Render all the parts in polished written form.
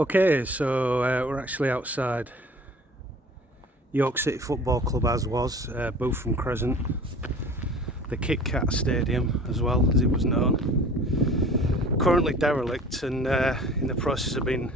Okay, so we're actually outside York City Football Club, as was Bootham Crescent, the Kit Kat Stadium as well as it was known. Currently derelict and in the process of being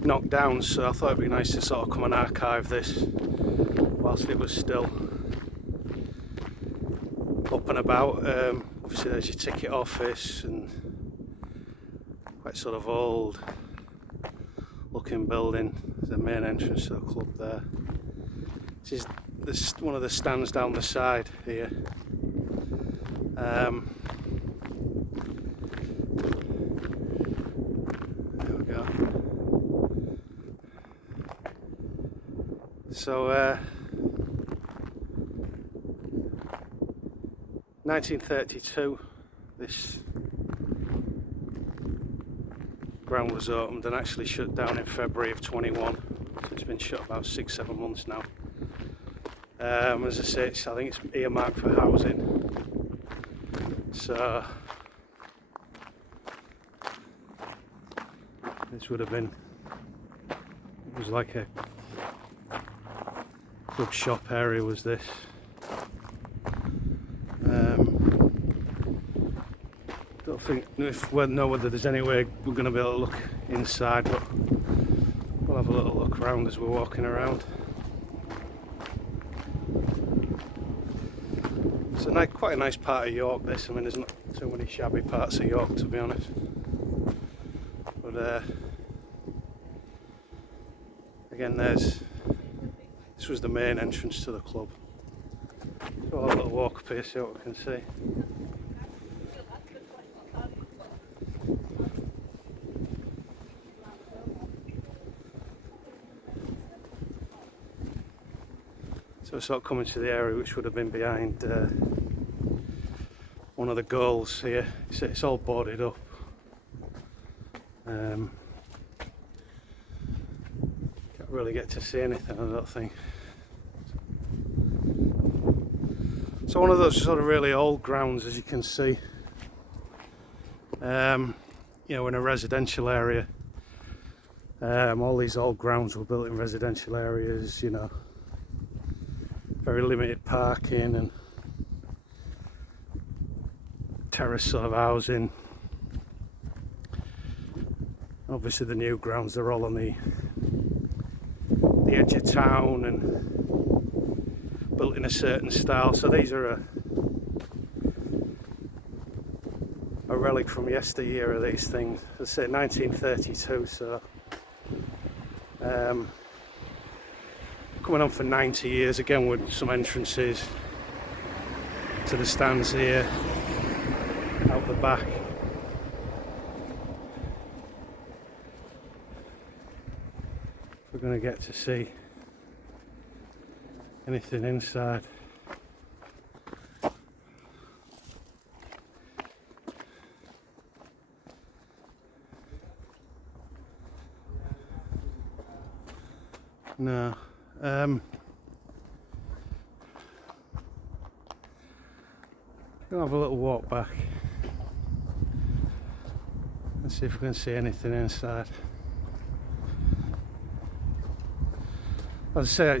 knocked down, so I thought it'd be nice to sort of come and archive this whilst it was still up and about. Obviously there's your ticket office and quite sort of old looking building. There's the main entrance to the club there. This is one of the stands down the side here. There we go. So 1932 this ground was opened and actually shut down in February of 21. So it's been shut about 6-7 months now. As I say, I think it's earmarked for housing. So this would have been, it was like a club shop area was this. Don't think, we don't know whether there's any way we're going to be able to look inside, but we'll have a little look around as we're walking around. It's quite a nice part of York, this. I mean, there's not too many shabby parts of York, to be honest. But again, this was the main entrance to the club. So I'll have a little walk up here, see what we can see. So we're sort of coming to the area which would have been behind one of the goals here. It's all boarded up. Can't really get to see anything, I don't think. So one of those sort of really old grounds, as you can see. You know, in a residential area. All these old grounds were built in residential areas, you know. Very limited parking and terrace sort of housing. Obviously the new grounds, they're all on the edge of town and built in a certain style. So these are a relic from yesteryear of these things. I say 1932, so coming on for 90 years, again with some entrances to the stands here out the back. We're going to get to see anything inside. No. We'll have a little walk back and see if we can see anything inside. As I say,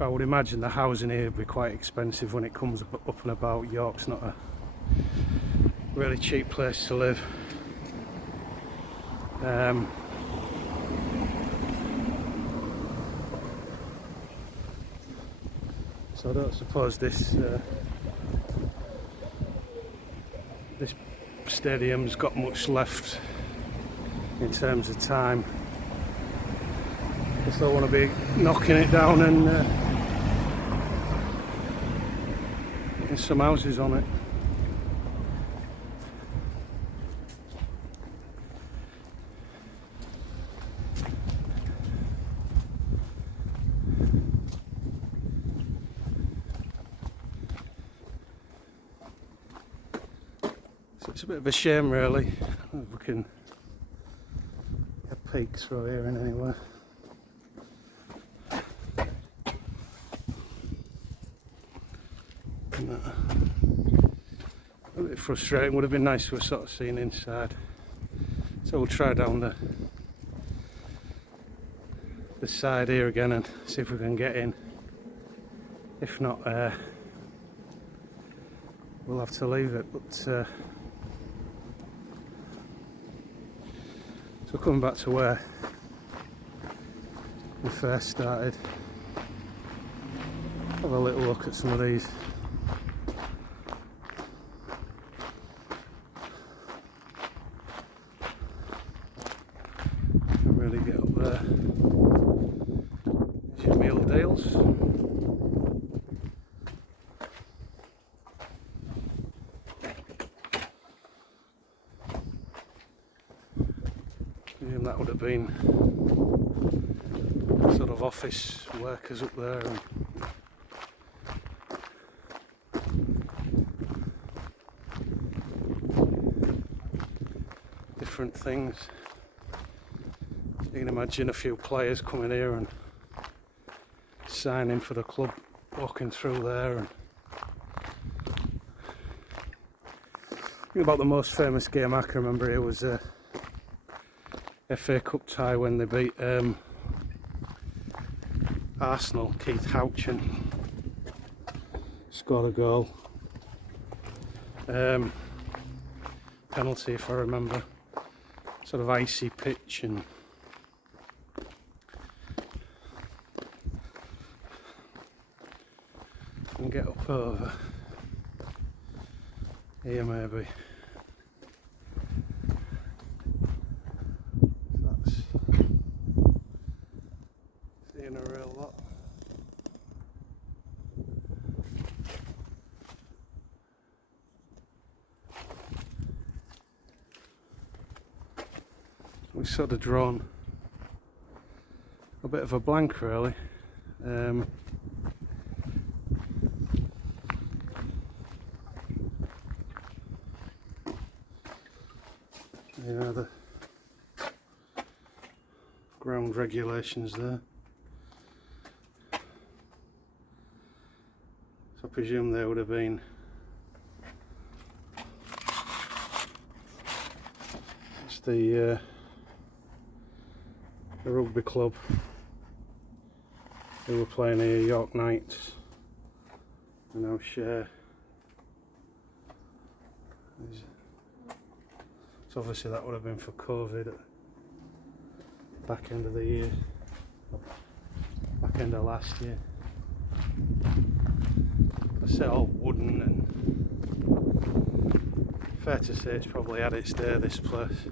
I would imagine the housing here would be quite expensive when it comes up and about. York's not a really cheap place to live. So I don't suppose this stadium's got much left in terms of time. Just don't want to be knocking it down and getting some houses on it. It's a bit of a shame, really. I don't know if we can get peeks through here in anywhere. A bit frustrating. Would have been nice to have sort of seen inside. So we'll try down the the side here again and see if we can get in. If not, we'll have to leave it. But so coming back to where we first started, have a little look at some of these. Can't really get up there. There's your meal deals. That would have been sort of office workers up there and different things. So you can imagine a few players coming here and signing for the club, walking through there. And I think about the most famous game I can remember here was FA Cup tie when they beat Arsenal. Keith Houchin scored a goal. Penalty if I remember. Sort of icy pitch and get up over here maybe. Seeing a real lot. We've sort of drawn a bit of a blank really. You know, the ground regulations there. So I presume they would have been it's the rugby club who were playing here, York Knights, and now share. So obviously that would have been for COVID at back end of the year, back end of last year. I say all wooden, and fair to say it's probably had its day, this place.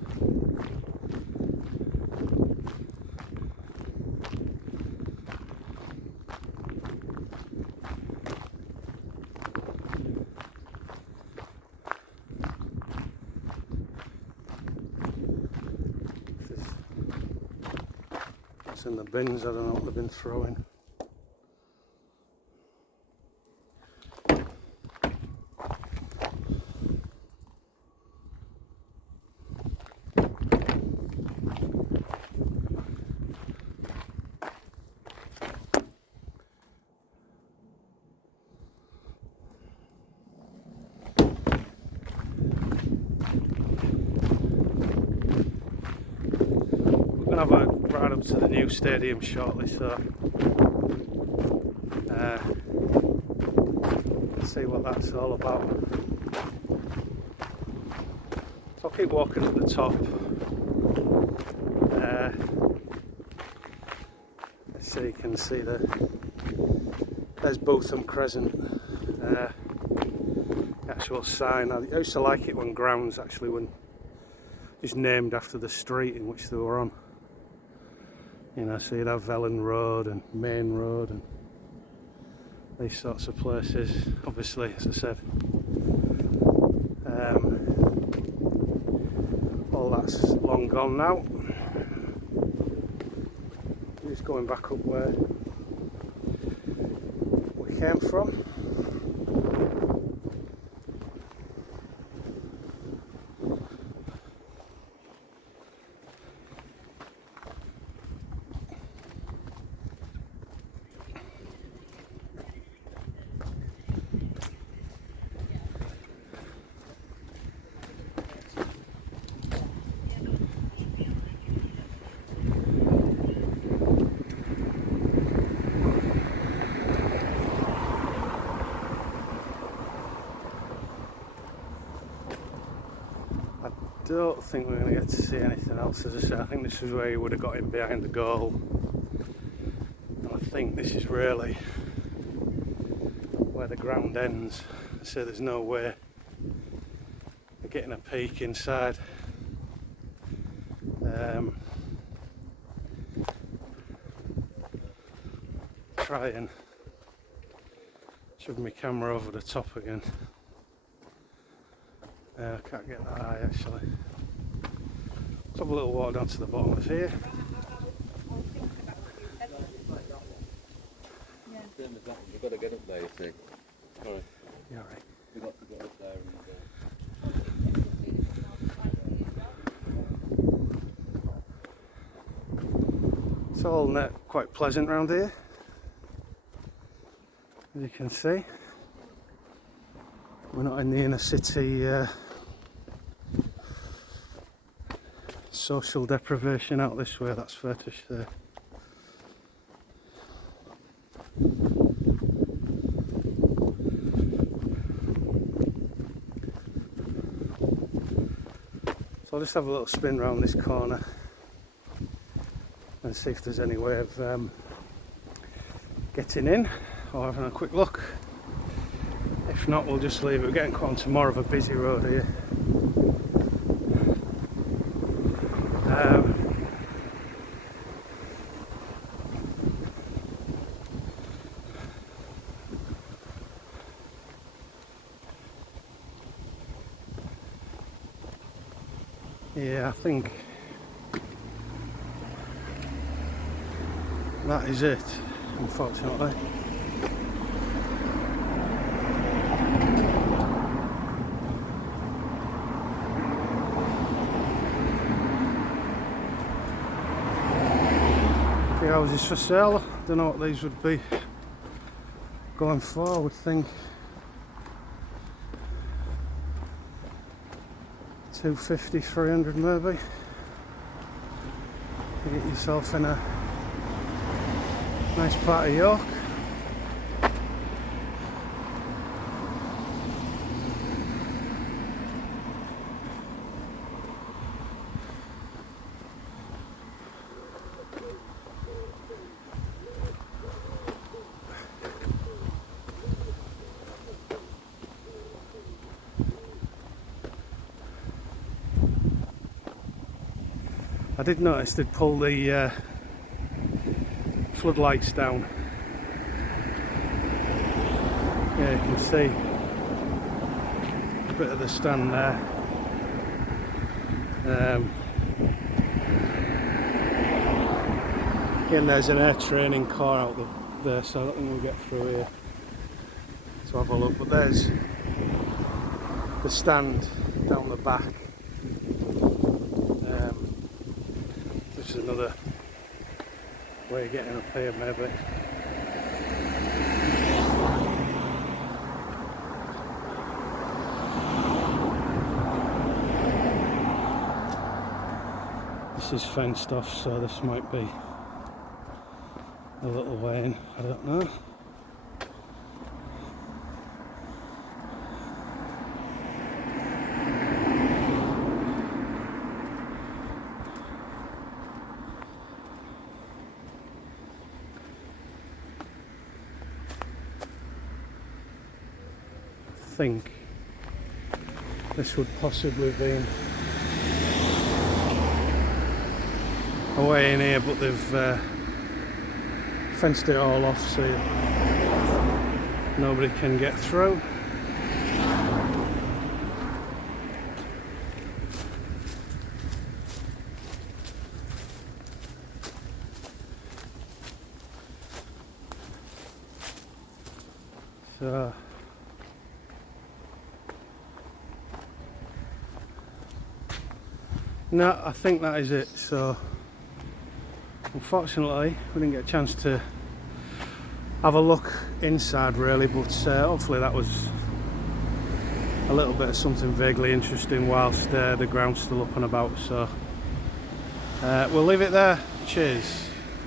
What's in the bins, I don't know what they've been throwing. We're going to have a ride up to the new stadium shortly, so let's see what that's all about. So I'll keep walking at the top. So you can see there's Bootham Crescent, the actual sign. I used to like it when grounds actually were just named after the street in which they were on. You know, so you'd have Velen Road and Main Road and these sorts of places. Obviously, as I said, all that's long gone now. Just going back up where we came from. don't think we're going to get to see anything else. As I say, I think this is where he would have got in behind the goal, and I think this is really where the ground ends, so there's no way of getting a peek inside. Try and shove my camera over the top again. I can't get that high actually. Let's have a little walk down to the bottom of here. We've got to get up there, you see. Sorry. Yeah, right. We've got to get up there and It's all quite pleasant around here, as you can see. We're not in the inner city social deprivation out this way, that's fair to say. So I'll just have a little spin round this corner and see if there's any way of getting in or having a quick look. If not, we'll just leave it. We're getting quite onto more of a busy road here. Yeah, I think that is it, unfortunately. The houses for sale, I don't know what these would be going for. I would think 250, 300 maybe. You get yourself in a nice part of York. I did notice they'd pull the floodlights down. Yeah, you can see a bit of the stand there. Again, there's an air training car out there, so I don't think we'll get through here to have a look. But there's the stand down the back. This is another way of getting up here, maybe. This is fenced off, so this might be a little way in, I don't know. I think this would possibly be a way in here, but they've fenced it all off so nobody can get through. So no, I think that is it. So unfortunately we didn't get a chance to have a look inside really, but hopefully that was a little bit of something vaguely interesting whilst the ground's still up and about. So we'll leave it there. Cheers.